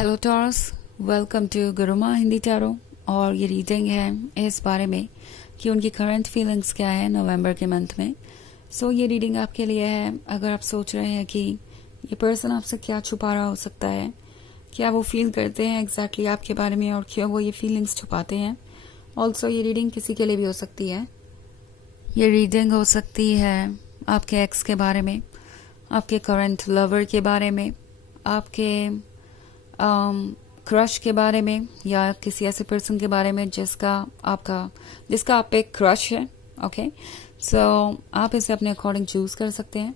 Hello Taurus, welcome to Gurumaa Hindi tarot. और ये reading है इस बारे में कि उनकी करंट फीलिंग्स क्या है नवंबर के मंथ में। ये रीडिंग आपके लिए है अगर आप सोच रहे हैं कि ये पर्सन आपसे क्या छुपा रहा हो सकता है, क्या वो फील करते हैं एग्जैक्टली आपके बारे में और क्यों वो ये फीलिंग्स छुपाते हैं। ऑल्सो ये रीडिंग किसी के लिए भी हो सकती है। ये रीडिंग हो सकती है आपके एक्स के बारे में, आपके करंट लवर के बारे में, आपके क्रश के बारे में, या किसी ऐसे पर्सन के बारे में जिसका आप पे क्रश है। ओके, आप इसे अपने अकॉर्डिंग चूज कर सकते हैं।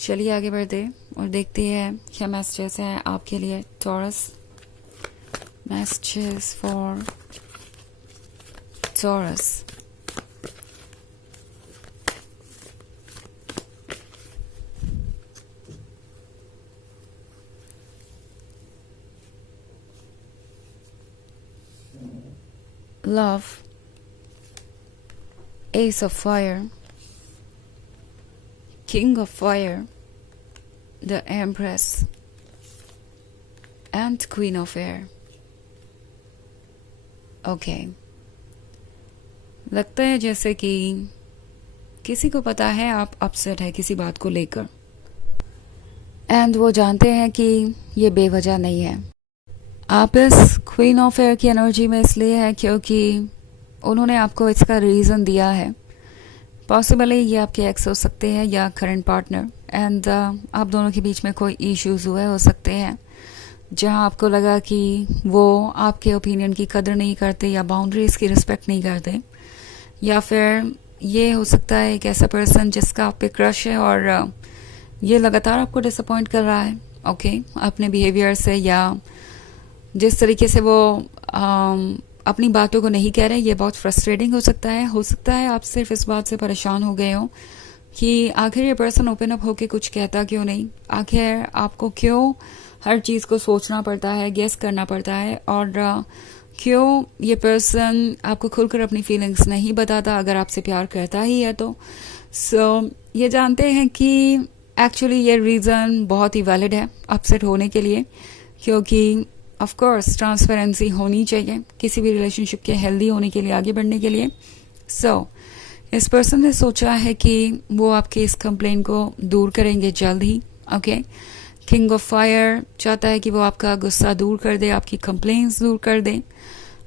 चलिए आगे बढ़ते और देखते हैं क्या मैसेजेस हैं आपके लिए taurus. Messages for taurus. Love, Ace of Fire, King of Fire, the Empress, and Queen of Air. Okay. लगता है जैसे कि किसी को पता है आप अपसेट है किसी बात को लेकर, एंड वो जानते हैं कि ये बेवजह नहीं है। आप इस क्वीन ऑफ एयर की एनर्जी में इसलिए है क्योंकि उन्होंने आपको इसका रीज़न दिया है। पॉसिबली ये आपके एक्स हो सकते हैं या करंट पार्टनर, एंड आप दोनों के बीच में कोई इश्यूज हुए हो सकते हैं जहां आपको लगा कि वो आपके ओपिनियन की कदर नहीं करते या बाउंड्रीज की रिस्पेक्ट नहीं करते, या फिर ये हो सकता है एक ऐसा पर्सन जिसका आप पे क्रश है और ये लगातार आपको डिसअपॉइंट कर रहा है। ओके, अपने बिहेवियर से या जिस तरीके से वो अपनी बातों को नहीं कह रहे, ये बहुत फ्रस्ट्रेटिंग हो सकता है। आप सिर्फ इस बात से परेशान हो गए हो कि आखिर ये पर्सन ओपन अप होके कुछ कहता क्यों नहीं, आखिर आपको क्यों हर चीज़ को सोचना पड़ता है, गेस करना पड़ता है, और क्यों ये पर्सन आपको खुलकर अपनी फीलिंग्स नहीं बताता अगर आपसे प्यार करता ही है तो। ये जानते हैं कि एक्चुअली ये रीज़न बहुत ही वैलिड है अपसेट होने के लिए, क्योंकि ऑफ कोर्स ट्रांसपेरेंसी होनी चाहिए किसी भी रिलेशनशिप के हेल्दी होने के लिए, आगे बढ़ने के लिए। इस पर्सन ने सोचा है कि वो आपके इस कंप्लेन को दूर करेंगे जल्द ही। ओके, किंग ऑफ फायर चाहता है कि वो आपका गुस्सा दूर कर दे, आपकी कंप्लेन्स दूर कर दे।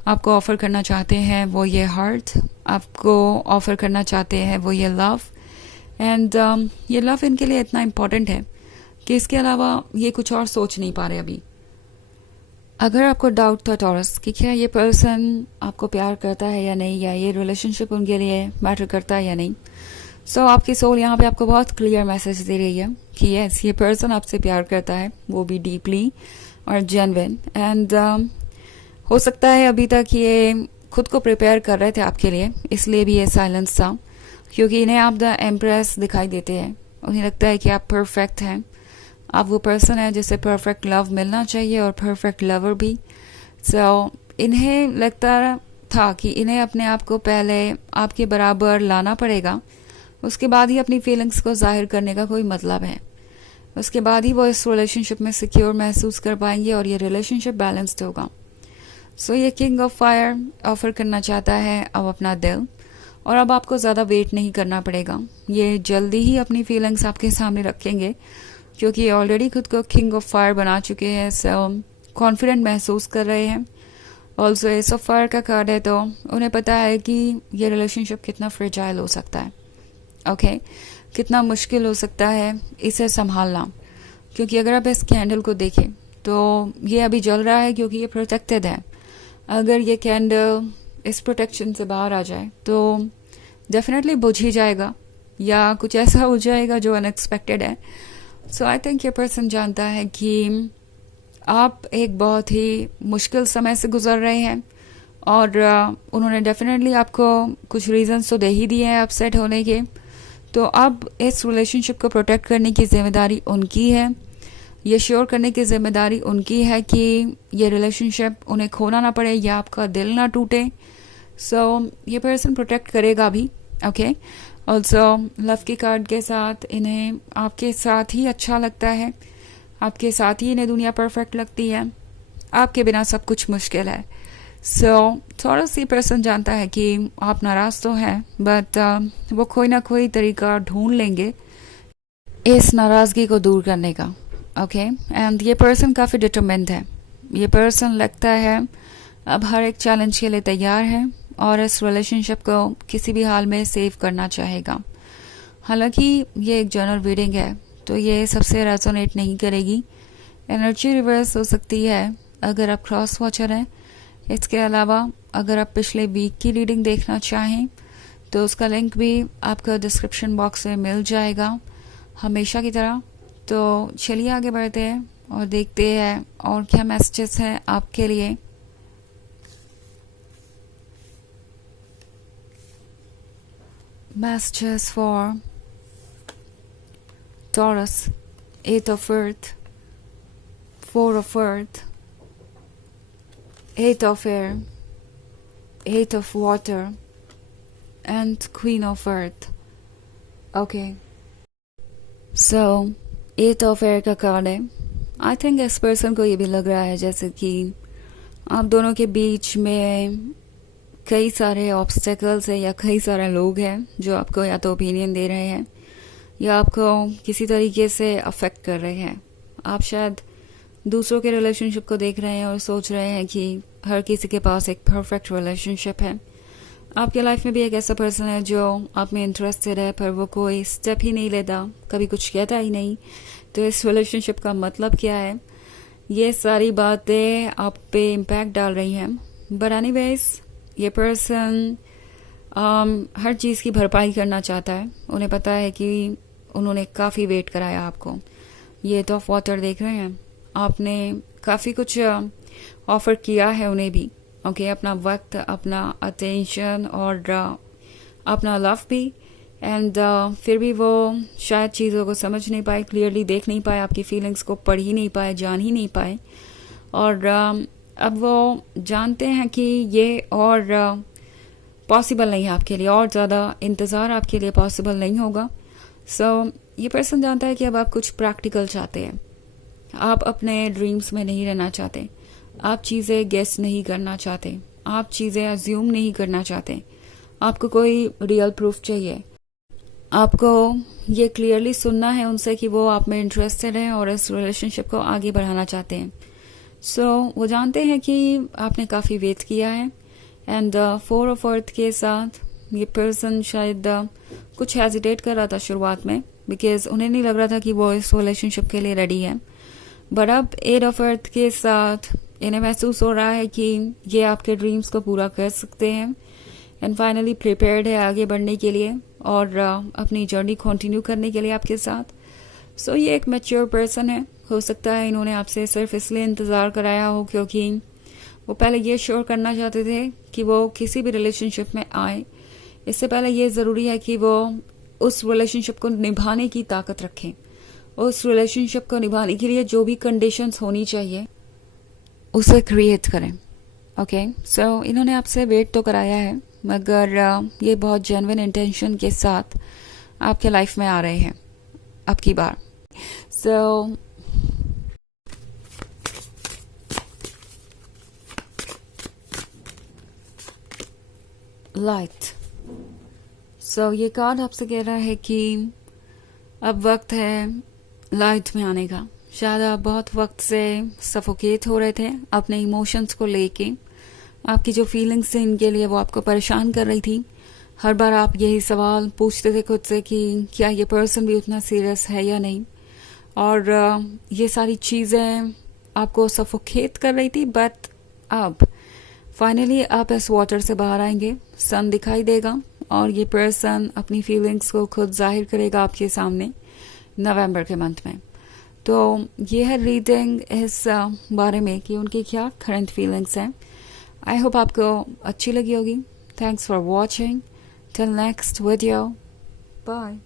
आपको ऑफर करना चाहते हैं वो ये हार्ट, आपको ऑफर करना चाहते हैं वो ये लव, एंड ये लव इनके लिए इतना इम्पोर्टेंट है कि इसके अलावा ये कुछ और सोच नहीं पा रहे अभी। अगर आपको डाउट था टॉरस कि क्या ये पर्सन आपको प्यार करता है या नहीं, या ये रिलेशनशिप उनके लिए मैटर करता है या नहीं, आपकी सोल यहाँ पे आपको बहुत क्लियर मैसेज दे रही है कि यस, ये पर्सन आपसे प्यार करता है, वो भी डीपली और जेन्युइन। एंड हो सकता है अभी तक ये खुद को प्रिपेयर कर रहे थे आपके लिए, इसलिए भी ये साइलेंस था, क्योंकि इन्हें आप द एम्प्रेस दिखाई देते हैं। उन्हें लगता है कि आप परफेक्ट हैं, आप वो पर्सन है जिसे परफेक्ट लव मिलना चाहिए और परफेक्ट लवर भी। इन्हें लगता था कि इन्हें अपने आप को पहले आपके बराबर लाना पड़ेगा, उसके बाद ही अपनी फीलिंग्स को जाहिर करने का कोई मतलब है, उसके बाद ही वो इस रिलेशनशिप में सिक्योर महसूस कर पाएंगे और ये रिलेशनशिप बैलेंस्ड होगा। ये किंग ऑफ फायर ऑफर करना चाहता है अब अपना दिल, और अब आपको ज़्यादा वेट नहीं करना पड़ेगा। ये जल्दी ही अपनी फीलिंग्स आपके सामने रखेंगे क्योंकि ऑलरेडी खुद को किंग ऑफ फायर बना चुके हैं, कॉन्फिडेंट महसूस कर रहे हैं। ऑल्सो एस ऑफ फायर का कार्ड है, तो उन्हें पता है कि ये रिलेशनशिप कितना फ्रेजाइल हो सकता है। ओके, कितना मुश्किल हो सकता है इसे संभालना, क्योंकि अगर आप इस कैंडल को देखें तो ये अभी जल रहा है क्योंकि ये प्रोटेक्टेड है। अगर ये कैंडल इस प्रोटेक्शन से बाहर आ जाए तो डेफिनेटली बुझ ही जाएगा या कुछ ऐसा हो जाएगा जो अनएक्सपेक्टेड है। आई थिंक ये पर्सन जानता है कि आप एक बहुत ही मुश्किल समय से गुजर रहे हैं, और उन्होंने डेफिनेटली आपको कुछ रीजंस तो दे ही दिए हैं अपसेट होने के। तो अब इस रिलेशनशिप को प्रोटेक्ट करने की जिम्मेदारी उनकी है, ये श्योर करने की जिम्मेदारी उनकी है कि ये रिलेशनशिप उन्हें खोना ना पड़े या आपका दिल ना टूटे। ये पर्सन प्रोटेक्ट करेगा भी। ओके, ऑल्सो लव की कार्ड के साथ इन्हें आपके साथ ही अच्छा लगता है, आपके साथ ही इन्हें दुनिया परफेक्ट लगती है। आपके बिना सब कुछ मुश्किल है। सो थोड़ा सी पर्सन जानता है कि आप नाराज़ तो हैं, बट वो कोई ना कोई तरीका ढूंढ लेंगे इस नाराज़गी को दूर करने का। ओके, एंड ये पर्सन काफ़ी डिटरमिन्ड है। ये पर्सन लगता है अब हर एक चैलेंज के लिए तैयार है और इस रिलेशनशिप को किसी भी हाल में सेव करना चाहेगा। हालांकि ये एक जनरल रीडिंग है तो ये सबसे रेजोनेट नहीं करेगी। एनर्जी रिवर्स हो सकती है अगर आप क्रॉस वॉचर हैं। इसके अलावा अगर आप पिछले वीक की रीडिंग देखना चाहें तो उसका लिंक भी आपका डिस्क्रिप्शन बॉक्स में मिल जाएगा हमेशा की तरह। तो चलिए आगे बढ़ते हैं और देखते हैं और क्या मैसेजेस हैं आपके लिए। Messages for Taurus, 8 of Earth, 4 of Earth, 8 of Air, 8 of Water, and Queen of Earth. Okay. So, 8 of Air का कार्ड है। आई थिंक इस पर्सन को ये भी लग रहा है जैसे कि आप दोनों के बीच में कई सारे ऑब्स्टेकल्स है या कई सारे लोग हैं जो आपको या तो ओपिनियन दे रहे हैं या आपको किसी तरीके से अफेक्ट कर रहे हैं। आप शायद दूसरों के रिलेशनशिप को देख रहे हैं और सोच रहे हैं कि हर किसी के पास एक परफेक्ट रिलेशनशिप है। आपके लाइफ में भी एक ऐसा पर्सन है जो आप में इंटरेस्टेड है पर वो कोई स्टेप ही नहीं लेता, कभी कुछ कहता ही नहीं। तो इस रिलेशनशिप का मतलब क्या है, ये सारी बातें आप पे इम्पैक्ट डाल रही हैं। बट एनीवेज ये पर्सन हर चीज़ की भरपाई करना चाहता है। उन्हें पता है कि उन्होंने काफ़ी वेट कराया आपको। ये तो आप वाटर देख रहे हैं, आपने काफ़ी कुछ ऑफर किया है उन्हें भी। ओके, अपना वक्त, अपना अटेंशन और अपना लव भी। एंड फिर भी वो शायद चीज़ों को समझ नहीं पाए, क्लियरली देख नहीं पाए, आपकी फीलिंग्स को पढ़ ही नहीं पाए, जान ही नहीं पाए। और अब वो जानते हैं कि ये और पॉसिबल नहीं है आपके लिए, और ज़्यादा इंतज़ार आपके लिए पॉसिबल नहीं होगा। सो ये पर्सन जानता है कि अब आप कुछ प्रैक्टिकल चाहते हैं। आप अपने ड्रीम्स में नहीं रहना चाहते, आप चीज़ें गेस नहीं करना चाहते, आप चीज़ें अज्यूम नहीं करना चाहते। आपको कोई रियल प्रूफ चाहिए। आपको ये क्लियरली सुनना है उनसे कि वो आप में इंटरेस्टेड हैं और इस रिलेशनशिप को आगे बढ़ाना चाहते हैं। सो वो जानते हैं कि आपने काफ़ी वेट किया है। एंड 4 ऑफ अर्थ के साथ ये पर्सन शायद कुछ हेजिटेट कर रहा था शुरुआत में, बिकॉज उन्हें नहीं लग रहा था कि वो इस रिलेशनशिप के लिए रेडी है। बट अब 8 ऑफ अर्थ के साथ इन्हें महसूस हो रहा है कि ये आपके ड्रीम्स को पूरा कर सकते हैं एंड फाइनली प्रिपेयर्ड है आगे बढ़ने के लिए और अपनी जर्नी कंटिन्यू करने के लिए आपके साथ। सो ये एक मैच्योर पर्सन है। हो सकता है इन्होंने आपसे सिर्फ इसलिए इंतज़ार कराया हो क्योंकि वो पहले ये श्योर करना चाहते थे कि वो किसी भी रिलेशनशिप में आए, इससे पहले ये ज़रूरी है कि वो उस रिलेशनशिप को निभाने की ताकत रखें। उस रिलेशनशिप को निभाने के लिए जो भी कंडीशंस होनी चाहिए उसे क्रिएट करें। ओके, सो इन्होंने आपसे वेट तो कराया है, मगर ये बहुत जेन्युइन इंटेंशन के साथ आपके लाइफ में आ रहे हैं अब की बार। So light. सो ये कार्ड आपसे कह रहा है कि अब वक्त है लाइट में आने का। शायद आप बहुत वक्त से सफोकेट हो रहे थे अपने इमोशंस को लेके। आपकी जो फीलिंग्स थी इनके लिए वो आपको परेशान कर रही थी। हर बार आप यही सवाल पूछते थे खुद से कि क्या ये पर्सन भी उतना सीरियस है या नहीं, और ये सारी चीज़ें आपको सफोकेट कर रही थी। बट अब फाइनली आप इस वाटर से बाहर आएंगे, सन दिखाई देगा और ये पर्सन अपनी फीलिंग्स को खुद जाहिर करेगा आपके सामने नवंबर के मंथ में। तो ये है रीडिंग इस बारे में कि उनकी क्या करंट फीलिंग्स हैं। आई होप आपको अच्छी लगी होगी। Thanks for watching. Till next video, bye.